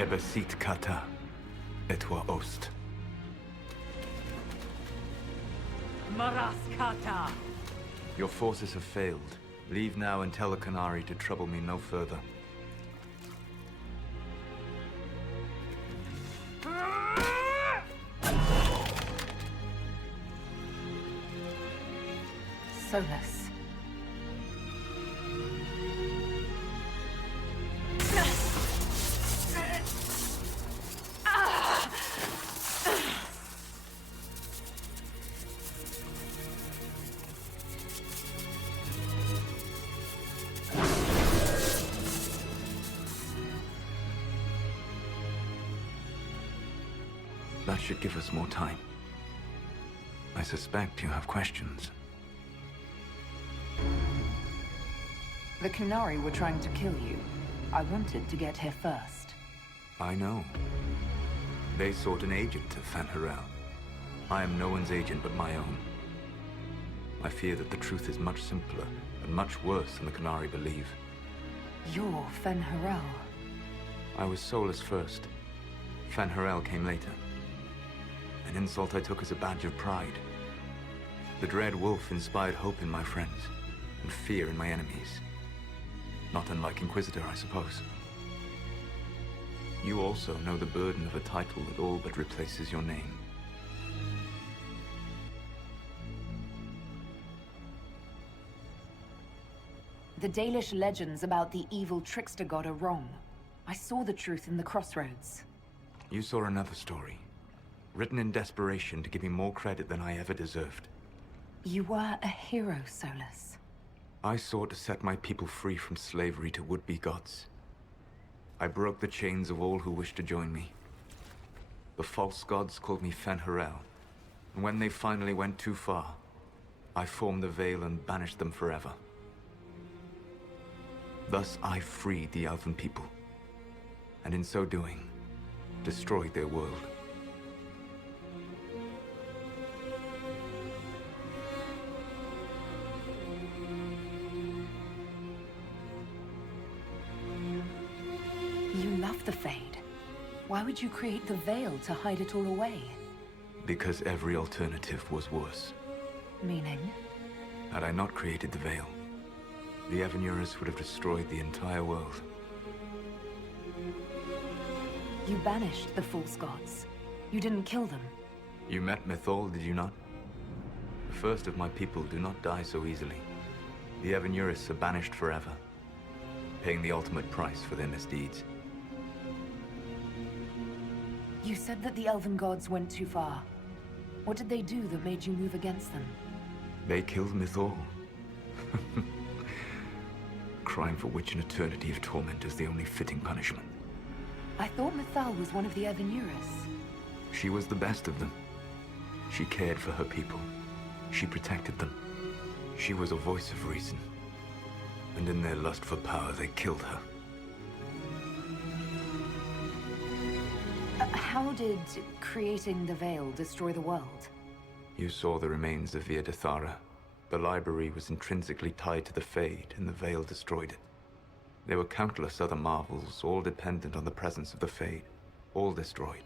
Ebesit kata, etwa ost. Maraskata! Your forces have failed. Leave now and tell the Canary to trouble me no further. Solas. That should give us more time. I suspect you have questions. The Canary were trying to kill you. I wanted to get here first. I know. They sought an agent of Fan Harel. I am no one's agent but my own. I fear that the truth is much simpler and much worse than the Canary believe. You're Fan Harel. I was Solas first. Fan Harel came later. An insult I took as a badge of pride. The Dread Wolf inspired hope in my friends, and fear in my enemies. Not unlike Inquisitor, I suppose. You also know the burden of a title that all but replaces your name. The Dalish legends about the evil trickster god are wrong. I saw the truth in the crossroads. You saw another story, written in desperation to give me more credit than I ever deserved. You were a hero, Solas. I sought to set my people free from slavery to would-be gods. I broke the chains of all who wished to join me. The false gods called me Fan Harel, and when they finally went too far, I formed the Veil and banished them forever. Thus I freed the Elven people, and in so doing, destroyed their world. You love the Fade. Why would you create the Veil to hide it all away? Because every alternative was worse. Meaning? Had I not created the Veil, the Evanuris would have destroyed the entire world. You banished the false gods. You didn't kill them. You met Mythol, did you not? The first of my people do not die so easily. The Evanuris are banished forever, paying the ultimate price for their misdeeds. You said that the Elven gods went too far. What did they do that made you move against them? They killed Mythol. Crime for which an eternity of torment is the only fitting punishment. I thought Mythal was one of the Evanuris. She was the best of them. She cared for her people. She protected them. She was a voice of reason. And in their lust for power, they killed her. How did creating the Veil destroy the world? You saw the remains of Via de Thara. The library was intrinsically tied to the Fade, and the Veil destroyed it. There were countless other marvels, all dependent on the presence of the Fade, all destroyed.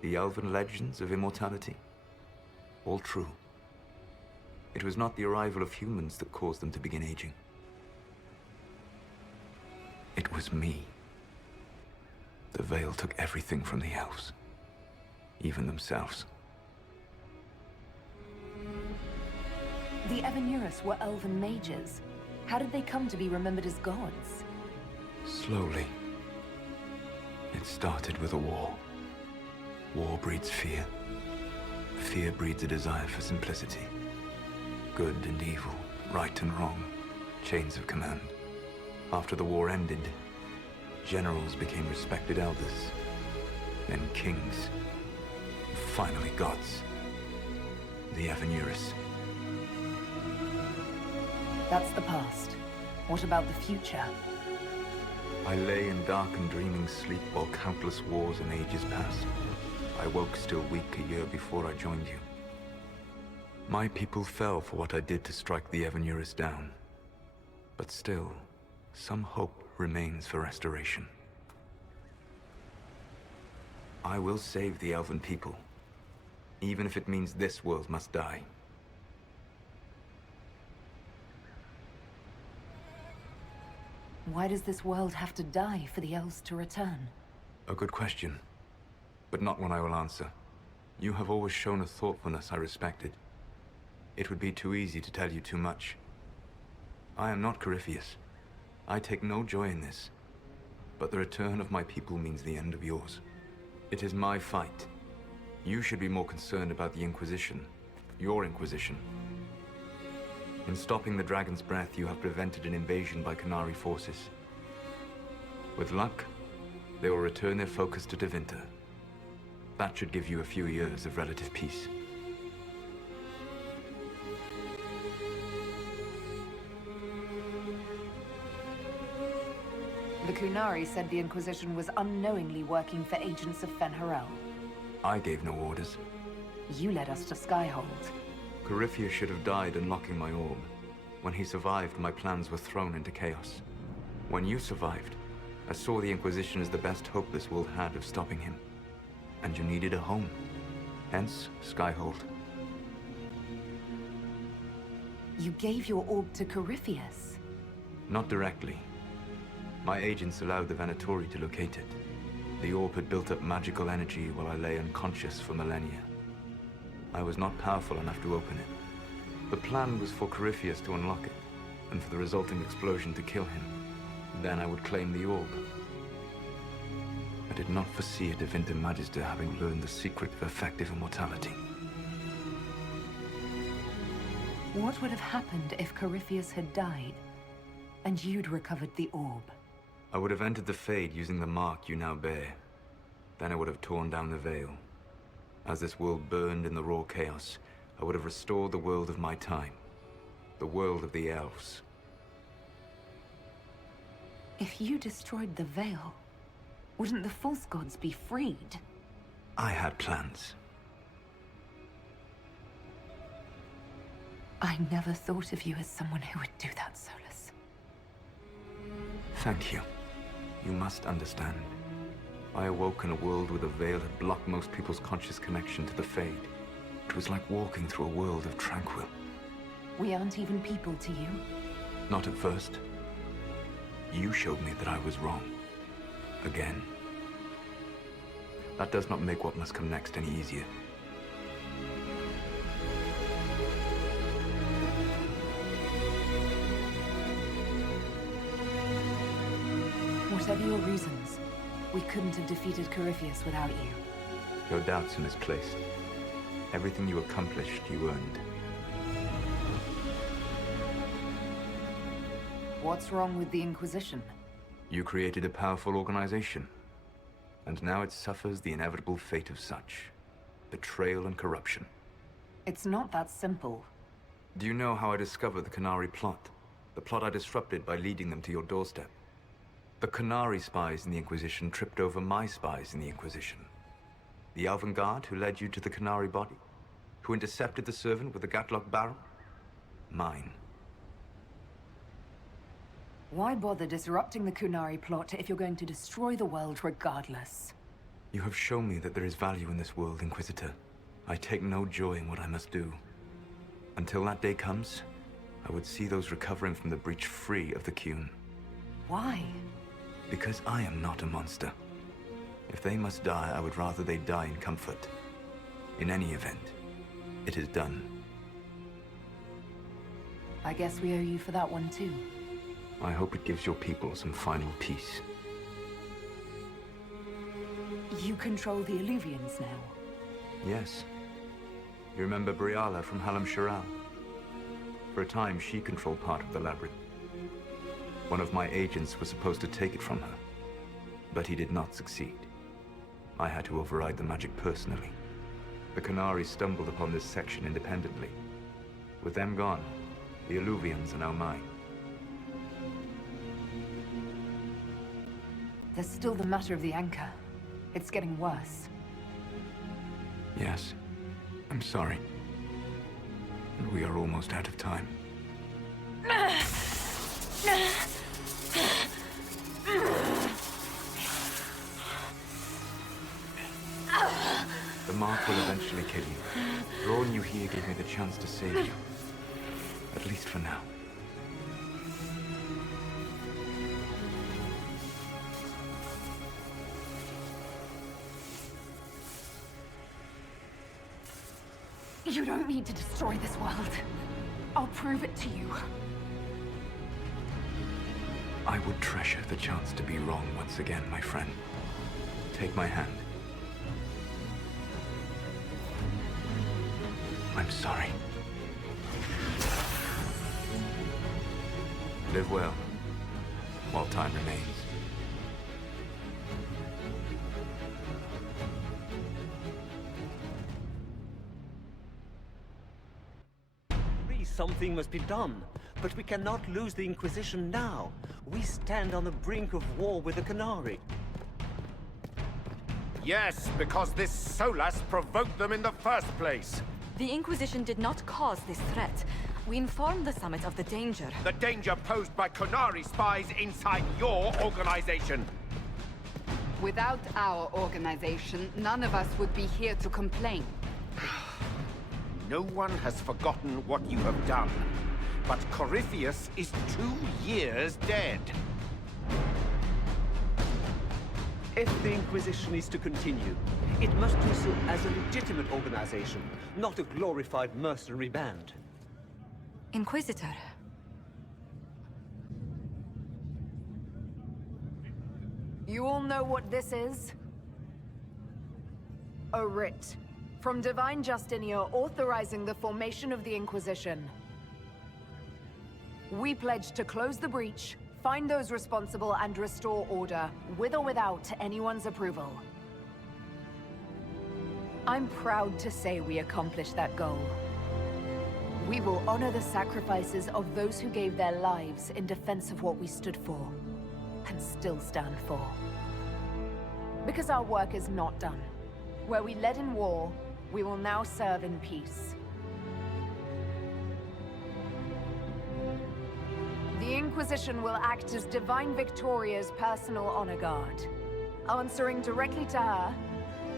The Elven legends of immortality, all true. It was not the arrival of humans that caused them to begin aging. It was me. The Veil took everything from the elves, even themselves. The Evanuris were elven mages. How did they come to be remembered as gods? Slowly. It started with a war. War breeds fear. Fear breeds a desire for simplicity. Good and evil, right and wrong, chains of command. After the war ended, generals became respected elders, then kings, and finally gods. The Evanuris. That's the past. What about the future? I lay in dark and dreaming sleep while countless wars and ages passed. I woke still weak a year before I joined you. My people fell for what I did to strike the Evanuris down. But still, some hope remains for restoration. I will save the elven people, even if it means this world must die. Why does this world have to die for the elves to return? A good question, but not one I will answer. You have always shown a thoughtfulness I respected. It would be too easy to tell you too much. I am not Corypheus. I take no joy in this. But the return of my people means the end of yours. It is my fight. You should be more concerned about the Inquisition. Your Inquisition. In stopping the Dragon's Breath, you have prevented an invasion by Qunari forces. With luck, they will return their focus to Tevinter. That should give you a few years of relative peace. The Qunari said the Inquisition was unknowingly working for agents of Fen'Harel. I gave no orders. You led us to Skyhold. Corypheus should have died unlocking my orb. When he survived, my plans were thrown into chaos. When you survived, I saw the Inquisition as the best hope this world had of stopping him. And you needed a home. Hence, Skyhold. You gave your orb to Corypheus? Not directly. My agents allowed the Venatori to locate it. The orb had built up magical energy while I lay unconscious for millennia. I was not powerful enough to open it. The plan was for Corypheus to unlock it, and for the resulting explosion to kill him. Then I would claim the orb. I did not foresee a Tevinter Magister having learned the secret of effective immortality. What would have happened if Corypheus had died, and you'd recovered the orb? I would have entered the Fade using the mark you now bear. Then I would have torn down the veil. As this world burned in the raw chaos, I would have restored the world of my time. The world of the elves. If you destroyed the veil, wouldn't the false gods be freed? I had plans. I never thought of you as someone who would do that, Solas. Thank you. You must understand. I awoke in a world where the veil had blocked most people's conscious connection to the Fade. It was like walking through a world of tranquil. We aren't even people to you? Not at first. You showed me that I was wrong. Again. That does not make what must come next any easier. Whatever your reasons, we couldn't have defeated Corypheus without you. Your doubts are misplaced. Everything you accomplished, you earned. What's wrong with the Inquisition? You created a powerful organization. And now it suffers the inevitable fate of such. Betrayal and corruption. It's not that simple. Do you know how I discovered the Qunari plot? The plot I disrupted by leading them to your doorstep. The Qunari spies in the Inquisition tripped over my spies in the Inquisition. The Elven Guard who led you to the Qunari body? Who intercepted the servant with the Gatlock barrel? Mine. Why bother disrupting the Qunari plot if you're going to destroy the world regardless? You have shown me that there is value in this world, Inquisitor. I take no joy in what I must do. Until that day comes, I would see those recovering from the breach free of the Qun. Why? Because I am not a monster. If they must die, I would rather they die in comfort. In any event, it is done. I guess we owe you for that one too. I hope it gives your people some final peace. You control the Illuvians now. Yes. You remember Briala from Halam Sharal? For a time, she controlled part of the labyrinth. One of my agents was supposed to take it from her, but he did not succeed. I had to override the magic personally. The Qunari stumbled upon this section independently. With them gone, the Illuvians are now mine. There's still the matter of the anchor. It's getting worse. Yes. I'm sorry. And we are almost out of time. will eventually kill you. Drawing you here gave me the chance to save you. At least for now. You don't need to destroy this world. I'll prove it to you. I would treasure the chance to be wrong once again, my friend. Take my hand. I'm sorry. Live well, while time remains. Something must be done, but we cannot lose the Inquisition now. We stand on the brink of war with the Canary. Yes, because this Solas provoked them in the first place. The Inquisition did not cause this threat. We informed the Summit of the danger. The danger posed by Canary spies inside your organization. Without our organization, none of us would be here to complain. No one has forgotten what you have done. But Corypheus is 2 years dead. If the Inquisition is to continue, it must do so as a legitimate organization, not a glorified mercenary band. Inquisitor. You all know what this is? A writ. From Divine Justinia authorizing the formation of the Inquisition. We pledge to close the breach, find those responsible, and restore order, with or without anyone's approval. I'm proud to say we accomplished that goal. We will honor the sacrifices of those who gave their lives in defense of what we stood for, and still stand for. Because our work is not done. Where we led in war, we will now serve in peace. The Inquisition will act as Divine Victoria's personal honor guard. Answering directly to her,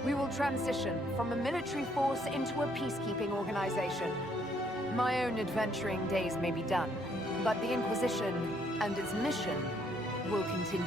we will transition from a military force into a peacekeeping organization. My own adventuring days may be done, but the Inquisition and its mission will continue.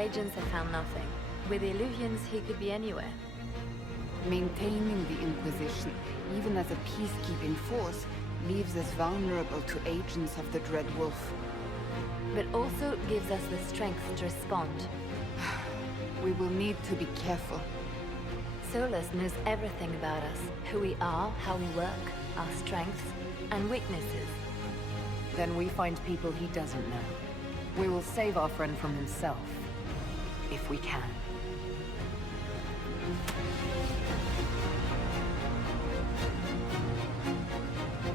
agents have found nothing. With the Illuvians, he could be anywhere. Maintaining the Inquisition, even as a peacekeeping force, leaves us vulnerable to agents of the Dread Wolf. But also gives us the strength to respond. We will need to be careful. Solas knows everything about us. Who we are, how we work, our strengths and weaknesses. Then we find people he doesn't know. We will save our friend from himself. If we can.